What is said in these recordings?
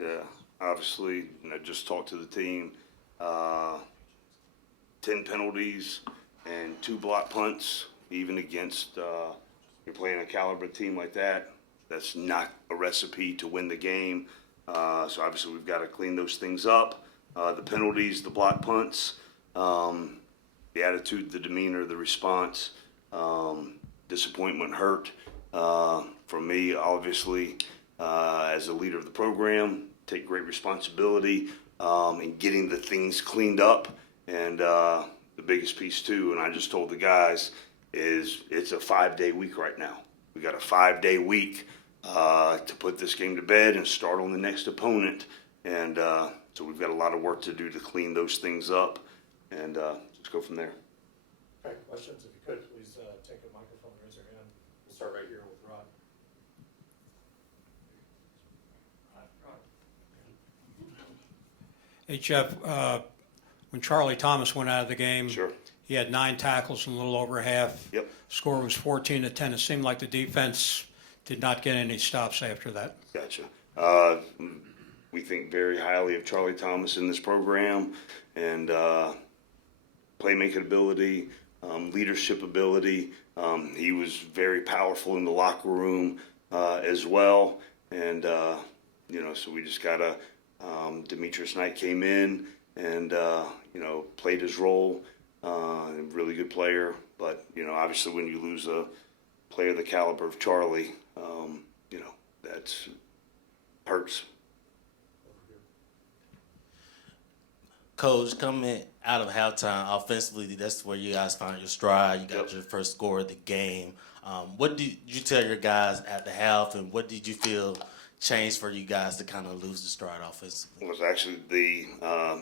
Yeah, obviously, just talked to the team. 10 penalties and 2 block punts, even against you're playing a caliber team like that. That's not a recipe to win the game. So obviously we've got to clean those things up. The penalties, the block punts, the attitude, the demeanor, the response, disappointment, hurt. For me, obviously, as a leader of the program, take great responsibility in getting the things cleaned up. And the biggest piece too, and I just told the guys, is it's a 5-day week right now. We got a 5-day week to put this game to bed and start on the next opponent. And so we've got a lot of work to do to clean those things up and just go from there. Okay, questions? If you could, please take a microphone, raise your hand. We'll start right here with Rod. Hey, Jeff, when Charlie Thomas went out of the game, Sure. he had 9 tackles in a little over half. Yep. Score was 14-10. It seemed like the defense did not get any stops after that. Gotcha. We think very highly of Charlie Thomas in this program, and playmaking ability, leadership ability. He was very powerful in the locker room as well, and so we just gotta. Demetrius Knight came in and played his role. Really good player, but obviously when you lose a player the caliber of Charlie, that's hurts. Coach, coming out of halftime, offensively, that's where you guys found your stride. You got your first score of the game. What did you tell your guys at the half, and what did you feel changed for you guys to kind of lose the stride offensively? It was actually the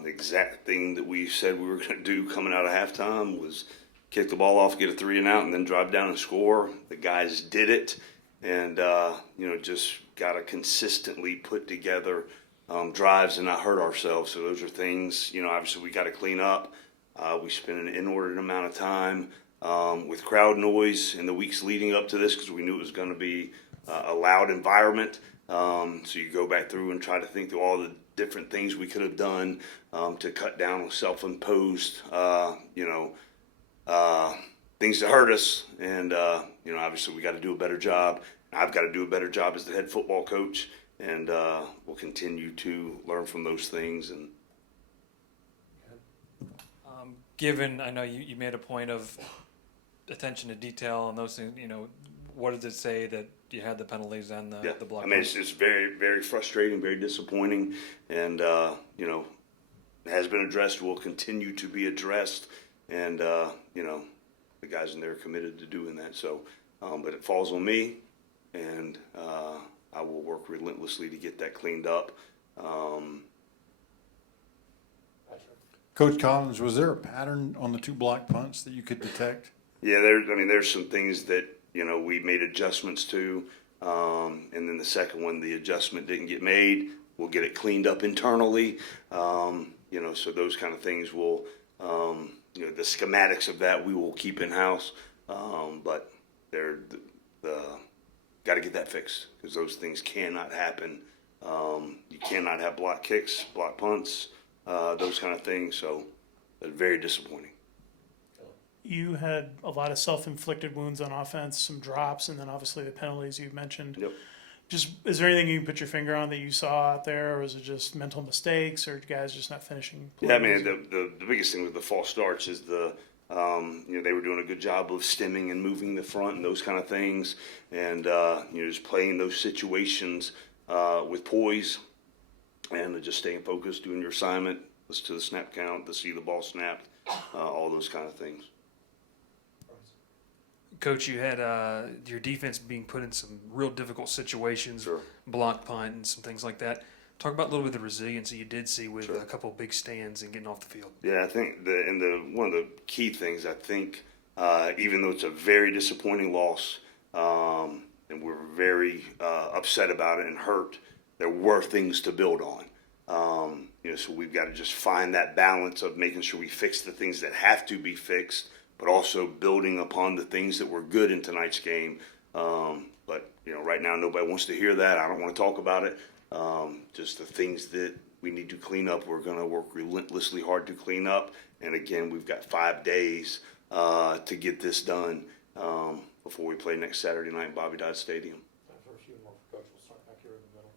exact thing that we said we were going to do coming out of halftime was kick the ball off, get a 3 and out, and then drive down and score. The guys did it, and just got to consistently put together drives and not hurt ourselves. So those are things, obviously we got to clean up. We spent an inordinate amount of time with crowd noise in the weeks leading up to this because we knew it was going to be a loud environment. So you go back through and try to think through all the different things we could have done to cut down on self-imposed, things that hurt us. And, obviously we got to do a better job. I've got to do a better job as the head football coach, and we'll continue to learn from those things. And Given, I know you made a point of attention to detail and those things, what does it say that you had the penalties and the block? I mean, it's very, very frustrating, very disappointing, and it has been addressed. Will continue to be addressed, and the guys in there are committed to doing that. So, but it falls on me, and I will work relentlessly to get that cleaned up. Coach Collins, was there a pattern on the 2 block punts that you could detect? Yeah, there's some things that we made adjustments to, and then the second one, the adjustment didn't get made. We'll get it cleaned up internally, so those kind of things will, the schematics of that we will keep in house, but they're got to get that fixed because those things cannot happen. You cannot have block kicks, block punts, those kind of things. So, it's very disappointing. You had a lot of self-inflicted wounds on offense, some drops, and then obviously the penalties you mentioned. Yep. Just, is there anything you can put your finger on that you saw out there, or is it just mental mistakes, or guys just not finishing plays? Yeah, I mean, the biggest thing with the false starts is they were doing a good job of stemming and moving the front and those kind of things, and just playing those situations with poise and just staying focused, doing your assignment, listen to the snap count, to see the ball snapped, all those kind of things. Coach, you had your defense being put in some real difficult situations, Sure. block punt and some things like that. Talk about a little bit of the resiliency you did see with Sure. a couple of big stands and getting off the field. Yeah, I think one of the key things, I think, even though it's a very disappointing loss, and we're very upset about it and hurt, there were things to build on. So we've got to just find that balance of making sure we fix the things that have to be fixed, but also building upon the things that were good in tonight's game. But right now nobody wants to hear that. I don't want to talk about it. Just the things that we need to clean up, we're going to work relentlessly hard to clean up. And again, we've got 5 days to get this done before we play next Saturday night in Bobby Dodd Stadium. Time for a few more for Coach. We'll start back here in the middle.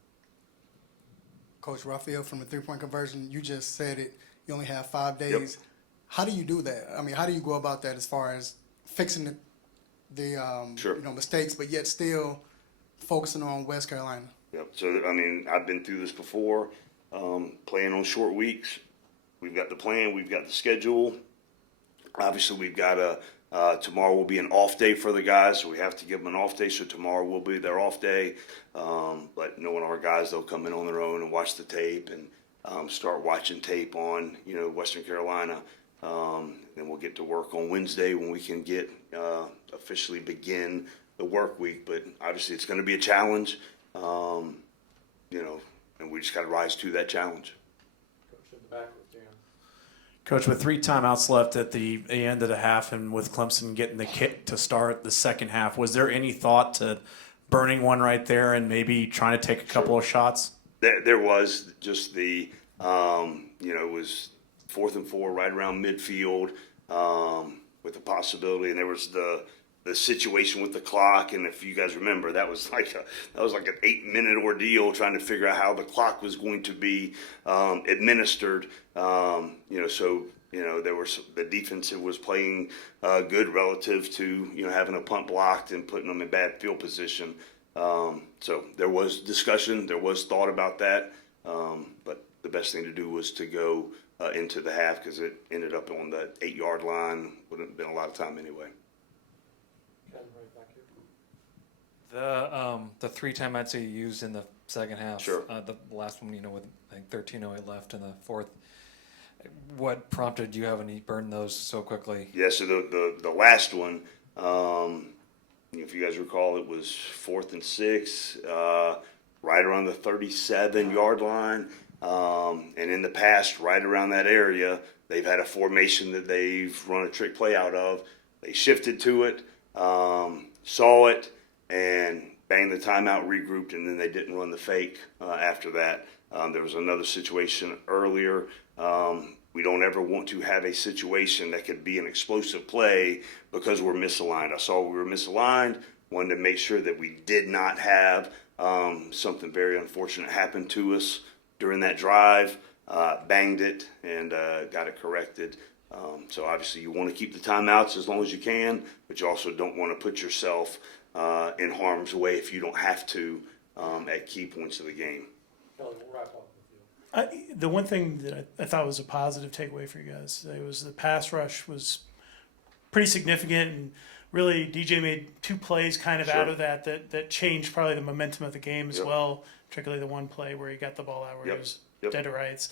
Coach Raphael, from the three-point conversion, you just said it. You only have 5 days. Yep. How do you do that? I mean, how do you go about that as far as fixing the Sure. mistakes, but yet still focusing on West Carolina? Yep. So, I mean, I've been through this before, playing on short weeks. We've got the plan. We've got the schedule. Obviously, we've got tomorrow will be an off day for the guys, so we have to give them an off day. So tomorrow will be their off day. But knowing our guys, they'll come in on their own and watch the tape and start watching tape on, Western Carolina. Then we'll get to work on Wednesday when we can get officially begin the work week. But obviously, it's going to be a challenge, and we just got to rise to that challenge. Coach in the back with Dan. Coach, with 3 timeouts left at the end of the half and with Clemson getting the kick to start the second half, was there any thought to burning one right there and maybe trying to take a couple of shots? There was just it was 4th and 4 right around midfield with the possibility, and there was the situation with the clock. And if you guys remember, that was like an 8-minute ordeal trying to figure out how the clock was going to be administered. There were the defense was playing good relative to having a punt blocked and putting them in bad field position. So there was discussion, there was thought about that, but the best thing to do was to go into the half because it ended up on the 8-yard line. Wouldn't have been a lot of time anyway. Ken, right back here. The 3 timeouts that you used in the second half. Sure. The last one, with I think 13:08 left in the fourth. What prompted you having to burn those so quickly? Yeah, so the last one, if you guys recall, it was 4th and 6, right around the 37-yard line. And in the past, right around that area, they've had a formation that they've run a trick play out of. They shifted to it, saw it, and banged the timeout, regrouped, and then they didn't run the fake after that. There was another situation earlier. We don't ever want to have a situation that could be an explosive play because we're misaligned. I saw we were misaligned, wanted to make sure that we did not have something very unfortunate happen to us during that drive, banged it, and got it corrected. So obviously you want to keep the timeouts as long as you can, but you also don't want to put yourself in harm's way if you don't have to at key points of the game. Kelly, we'll wrap up with you. The one thing that I thought was a positive takeaway for you guys today was the pass rush was pretty significant, and really DJ made 2 plays kind of Sure. out of that changed probably the momentum of the game as Yep. well, particularly the one play where he got the ball out where Yep. he was Yep. dead to rights.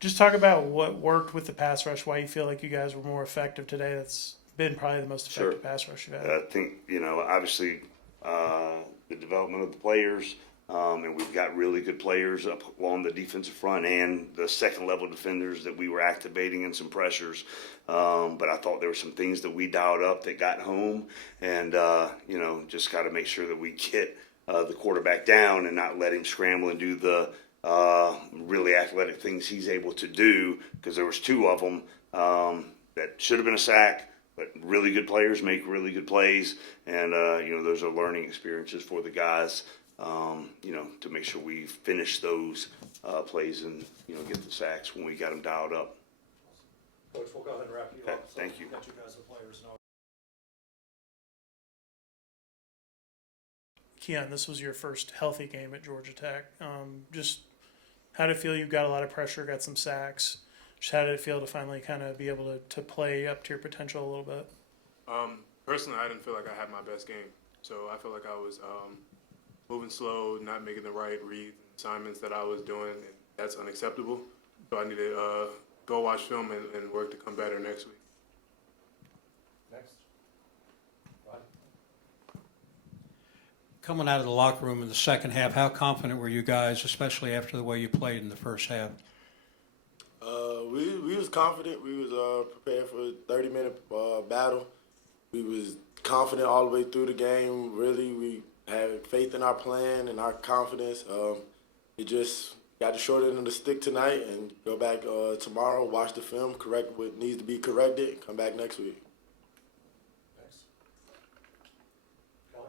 Just talk about what worked with the pass rush, why you feel like you guys were more effective today. That's been probably the most effective Sure. pass rush you've had. I think, obviously the development of the players, and we've got really good players up along the defensive front and the second-level defenders that we were activating in some pressures. But I thought there were some things that we dialed up that got home, and, just got to make sure that we get the quarterback down and not let him scramble and do the really athletic things he's able to do, because there was 2 of them that should have been a sack. But really good players make really good plays, and those are learning experiences for the guys. To make sure we finish those plays and get the sacks when we got them dialed up. Coach, we'll go ahead and wrap you Okay, up. So thank you. Got you guys the players now. Keion, this was your first healthy game at Georgia Tech. Just how did it feel? You got a lot of pressure, got some sacks. Just how did it feel to finally kind of be able to play up to your potential a little bit? Personally, I didn't feel like I had my best game. So I feel like I was moving slow, not making the right reads and assignments that I was doing, and that's unacceptable. So I need to go watch film and work to come better next week. Next. Rod. Coming out of the locker room in the second half, how confident were you guys, especially after the way you played in the first half? We was confident. We was prepared for a 30-minute battle. We was confident all the way through the game. Really, we had faith in our plan and our confidence. We just got the short end of the stick tonight and go back tomorrow, watch the film, correct what needs to be corrected, come back next week. Thanks. Kelly?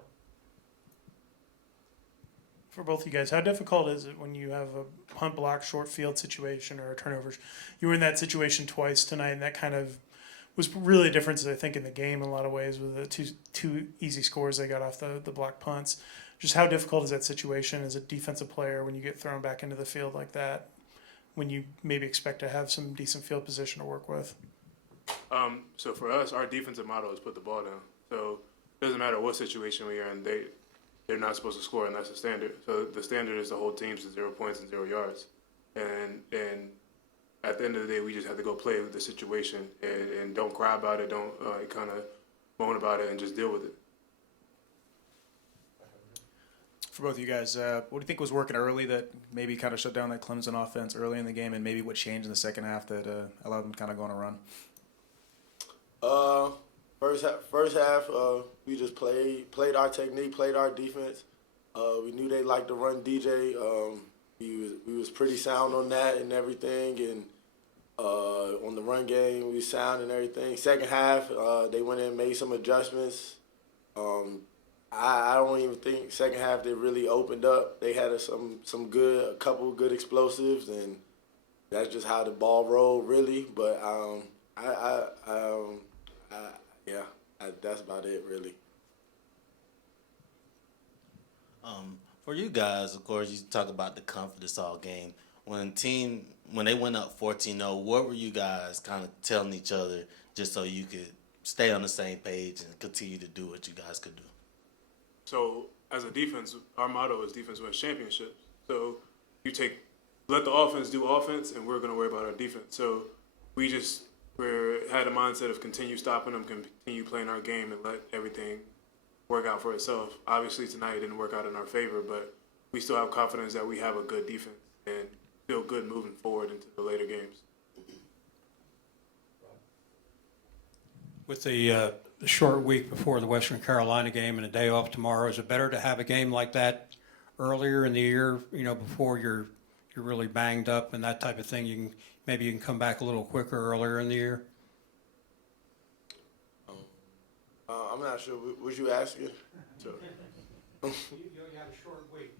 For both of you guys, how difficult is it when you have a punt block short field situation or a turnover? You were in that situation twice tonight, and that kind of was really a difference, I think, in the game in a lot of ways with the two easy scores they got off the block punts. Just how difficult is that situation as a defensive player when you get thrown back into the field like that, when you maybe expect to have some decent field position to work with? So for us, our defensive motto is put the ball down. So it doesn't matter what situation we are in, they're not supposed to score, and that's the standard. So the standard is to hold teams to 0 points and 0 yards. And at the end of the day, we just have to go play with the situation and don't cry about it, don't kind of moan about it, and just deal with it. For both of you guys, what do you think was working early that maybe kind of shut down that Clemson offense early in the game, and maybe what changed in the second half that allowed them to kind of go on a run? First half, we just played our technique, played our defense. We knew they liked to run DJ. We was pretty sound on that and everything, and on the run game, we sound and everything. Second half, they went in and made some adjustments. I don't even think second half they really opened up. They had a couple good explosives, and that's just how the ball rolled, really. But that's about it, really. For you guys, of course, you talk about the confidence all game. When they went up 14-0, what were you guys kind of telling each other just so you could stay on the same page and continue to do what you guys could do? So as a defense, our motto is defense wins championships. So let the offense do offense, and we're going to worry about our defense. So we had a mindset of continue stopping them, continue playing our game, and let everything work out for itself. Obviously tonight it didn't work out in our favor, but we still have confidence that we have a good defense and feel good moving forward into the later games. With the short week before the Western Carolina game and a day off tomorrow, is it better to have a game like that earlier in the year, before you're really banged up and that type of thing? Maybe you can come back a little quicker earlier in the year? I'm not sure. Was you asking? So. You had a short week.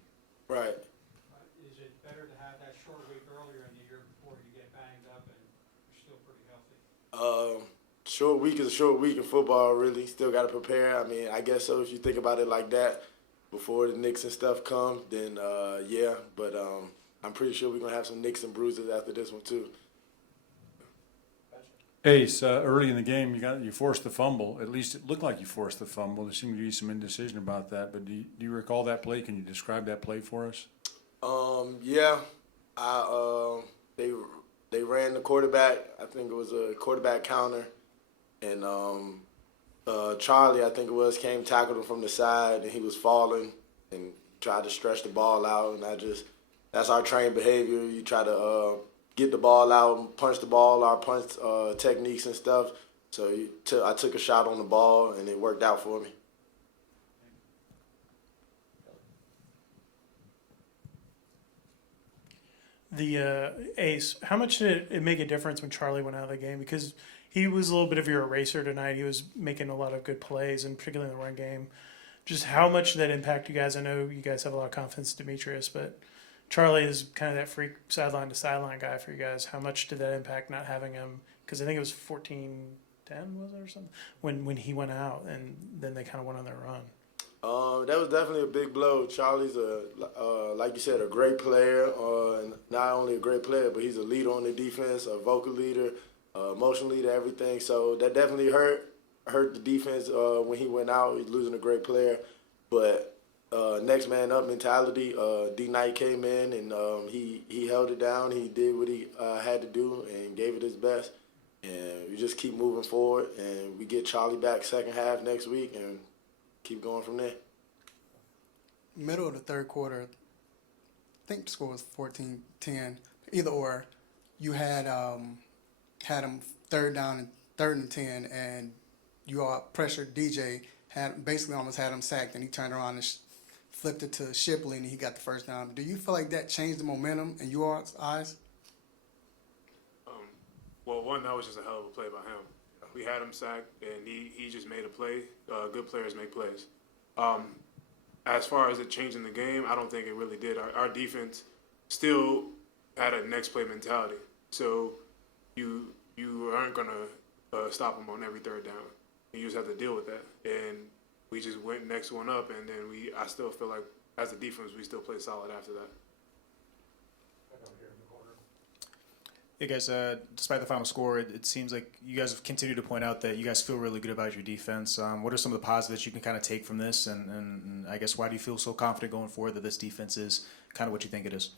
Right. Is it better to have that short week earlier in the year before you get banged up and you're still pretty healthy? Short week is a short week in football, really. Still got to prepare. I mean, I guess so if you think about it like that. Before the nicks and stuff come, then yeah. But I'm pretty sure we're going to have some nicks and bruises after this one, too. Ace, early in the game, you forced the fumble. At least it looked like you forced the fumble. There seemed to be some indecision about that. But do you recall that play? Can you describe that play for us? Yeah. They ran the quarterback. I think it was a quarterback counter. And Charlie, I think it was, tackled him from the side, and he was falling and tried to stretch the ball out. And that's our trained behavior. You try to get the ball out and punch the ball, our punch techniques and stuff. So I took a shot on the ball, and it worked out for me. The Ace, how much did it make a difference when Charlie went out of the game? Because he was a little bit of your eraser tonight. He was making a lot of good plays, and particularly in the run game. Just how much did that impact you guys? I know you guys have a lot of confidence in Demetrius, but Charlie is kind of that freak sideline to sideline guy for you guys. How much did that impact not having him? Because I think it was 14-10, was it, or something, when he went out, and then they kind of went on their run. That was definitely a big blow. Charlie's like you said, a great player. And not only a great player, but he's a leader on the defense, a vocal leader, emotional leader, everything. So that definitely hurt the defense when he went out. He's losing a great player. But next man up mentality. D Knight came in and he held it down. He did what he had to do and gave it his best. And we just keep moving forward. And we get Charlie back second half next week and keep going from there. Middle of the third quarter, I think the score was 14-10. Either or, you had him third down and 10, and you all pressured DJ, basically almost had him sacked, and he turned around and flipped it to Shipley and he got the first down. Do you feel like that changed the momentum in your eyes? Well, one, that was just a hell of a play by him. We had him sacked, and he just made a play. Good players make plays. As far as it changing the game, I don't think it really did. Our defense still had a next play mentality. So you aren't going to stop them on every third down. You just have to deal with that. And we just went next one up, and then I still feel like as a defense, we still played solid after that. Hey guys, despite the final score, it seems like you guys have continued to point out that you guys feel really good about your defense. What are some of the positives you can kind of take from this? And I guess why do you feel so confident going forward that this defense is kind of what you think it is?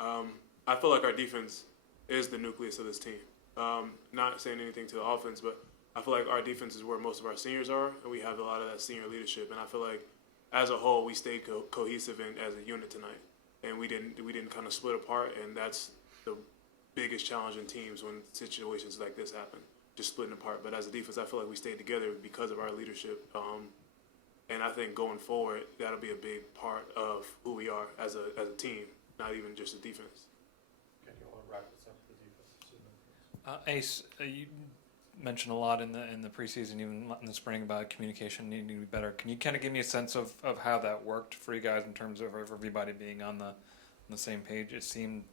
I feel like our defense is the nucleus of this team. Not saying anything to the offense, but I feel like our defense is where most of our seniors are, and we have a lot of that senior leadership. And I feel like as a whole, we stayed cohesive and as a unit tonight, and we didn't kind of split apart. And that's the biggest challenge in teams when situations like this happen, just splitting apart. But as a defense, I feel like we stayed together because of our leadership. And I think going forward, that'll be a big part of who we are as a team, not even just a defense. And you want to wrap this up for the defense? Ace, you mentioned a lot in the preseason, even in the spring, about communication needing to be better. Can you kind of give me a sense of how that worked for you guys in terms of everybody being on the same page? It seemed,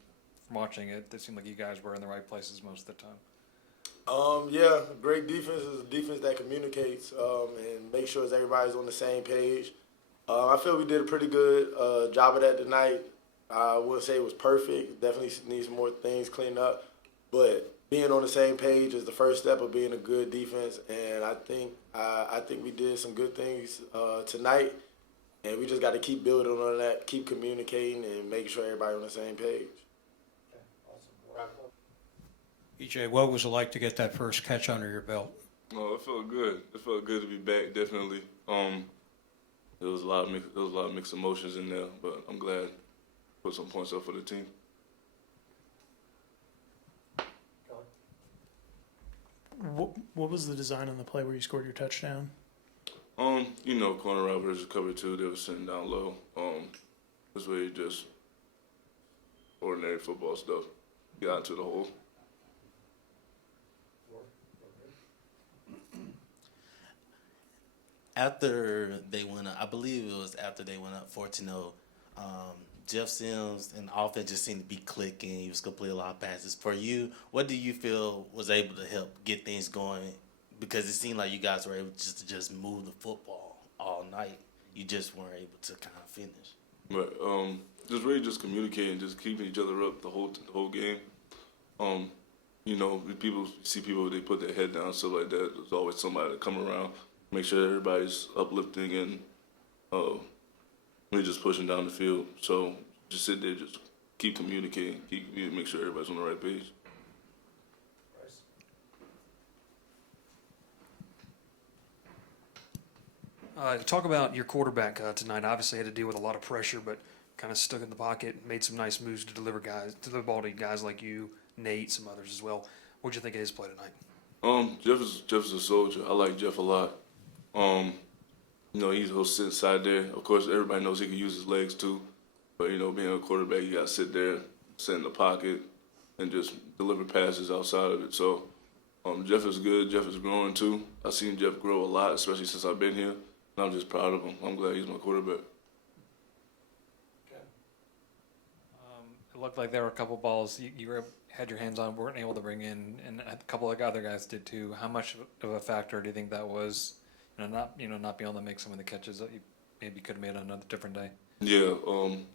from watching it seemed like you guys were in the right places most of the time. Yeah, great defense is a defense that communicates and makes sure everybody's on the same page. I feel we did a pretty good job of that tonight. I wouldn't say it was perfect. Definitely needs more things cleaned up. But being on the same page is the first step of being a good defense. And I think we did some good things tonight. And we just got to keep building on that, keep communicating, and make sure everybody's on the same page. Okay, awesome. We'll wrap it up. EJ, what was it like to get that first catch under your belt? Oh, it felt good. It felt good to be back. Definitely. There was a lot of mixed emotions in there, but I'm glad to put some points up for the team. What was the design on the play where you scored your touchdown? Corner route versus cover two. They were sitting down low. This way, just ordinary football stuff. Got into the hole. After they went up, I believe it was after they went up 14-0, Jeff Sims and the offense just seemed to be clicking. He was completing a lot of passes. For you, what do you feel was able to help get things going? Because it seemed like you guys were able just move the football all night. You just weren't able to kind of finish. But just really just communicating, just keeping each other up the whole game. People see people, they put their head down, stuff like that. There's always somebody to come around, make sure everybody's uplifting and we're just pushing down the field. So just sit there, just keep communicating, make sure everybody's on the right page. Talk about your quarterback tonight. Obviously had to deal with a lot of pressure, but kind of stuck in the pocket, made some nice moves to deliver the ball to guys like you, Nate, some others as well. What'd you think of his play tonight? Jeff is a soldier. I like Jeff a lot. He'll sit inside there. Of course, everybody knows he can use his legs too. But, being a quarterback, you got to sit there, sit in the pocket, and just deliver passes outside of it. So Jeff is good. Jeff is growing too. I've seen Jeff grow a lot, especially since I've been here. And I'm just proud of him. I'm glad he's my quarterback. It looked like there were a couple balls you had your hands on, weren't able to bring in, and a couple of other guys did too. How much of a factor do you think that was? Not being able to make some of the catches that you maybe could have made on another different day. Yeah,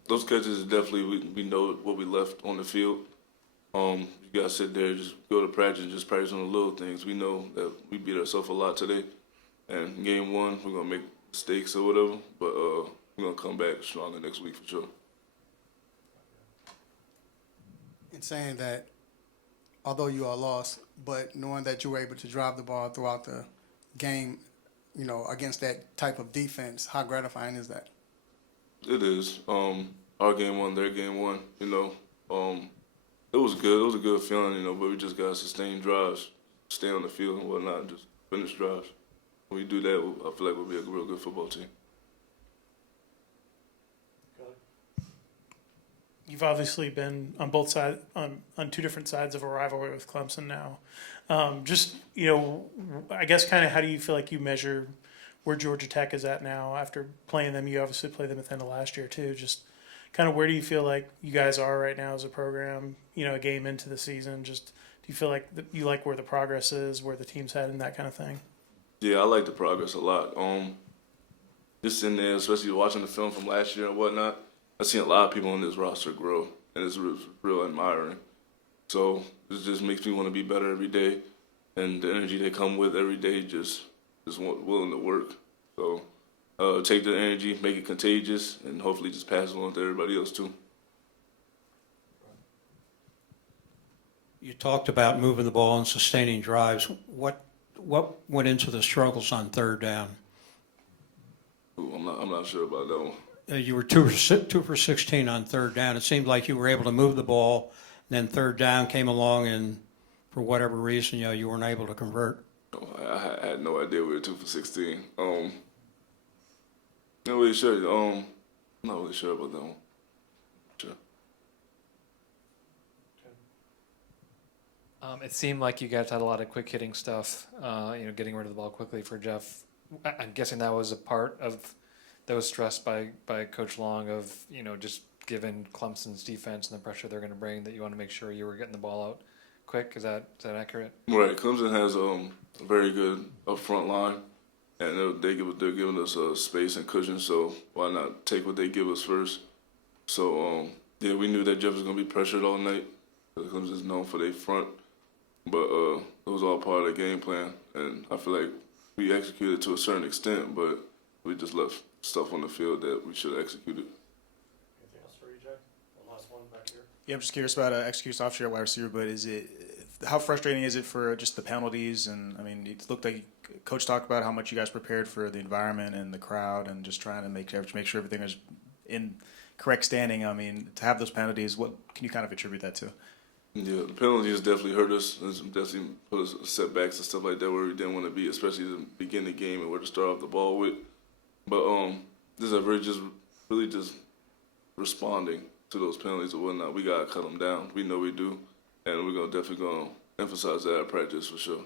those catches definitely we know what we left on the field. You gotta sit there, just go to practice, and just practice on the little things. We know that we beat ourselves a lot today, and game one we're gonna make mistakes or whatever, but we're gonna come back stronger next week for sure. In saying that, although you are lost, but knowing that you were able to drive the ball throughout the game, against that type of defense, how gratifying is that? It is. Our game won, their game won. It was good. It was a good feeling, but we just got to sustain drives, stay on the field and whatnot, and just finish drives. When we do that, I feel like we'll be a real good football team. you've obviously been on both sides, on two different sides of a rivalry with Clemson now. Just, I guess kind of how do you feel like you measure where Georgia Tech is at now after playing them? You obviously played them at the end of last year too. Just kind of where do you feel like you guys are right now as a program, a game into the season? Just do you feel like you like where the progress is, where the team's heading, that kind of thing? Yeah, I like the progress a lot. Just in there, especially watching the film from last year and whatnot, I've seen a lot of people on this roster grow, and it's real admiring. So it just makes me want to be better every day, and the energy they come with every day just willing to work. So take the energy, make it contagious, and hopefully just pass it on to everybody else too. You talked about moving the ball and sustaining drives. What went into the struggles on third down? Ooh, I'm not sure about that one. You were 2 for 16 on third down. It seemed like you were able to move the ball, and then third down came along, and for whatever reason, you weren't able to convert. I had no idea we were 2 for 16. Not really sure. I'm not really sure about that one. Sure. It seemed like you guys had a lot of quick hitting stuff, getting rid of the ball quickly for Jeff. I'm guessing that was a part of that was stressed by Coach Long of, just given Clemson's defense and the pressure they're going to bring, that you want to make sure you were getting the ball out quick. Is that accurate? Right. Clemson has a very good up front line, and they're giving us space and cushion. So why not take what they give us first? So yeah, we knew that Jeff was going to be pressured all night. Clemson's known for their front, but it was all part of the game plan, and I feel like we executed to a certain extent, but we just left stuff on the field that we should have executed. Anything else for you, Jay? One last one back here. Yeah, I'm just curious about execution off your wide receiver, but how frustrating is it for just the penalties? And I mean, it looked like Coach talked about how much you guys prepared for the environment and the crowd, and just trying to make sure everything is in correct standing. I mean, to have those penalties, what can you kind of attribute that to? Yeah, the penalties definitely hurt us. It's definitely put us setbacks and stuff like that where we didn't want to be, especially to begin the game and where to start off the ball with. But this is really just responding to those penalties and whatnot. We gotta cut them down. We know we do, and we're definitely gonna emphasize that at practice for sure.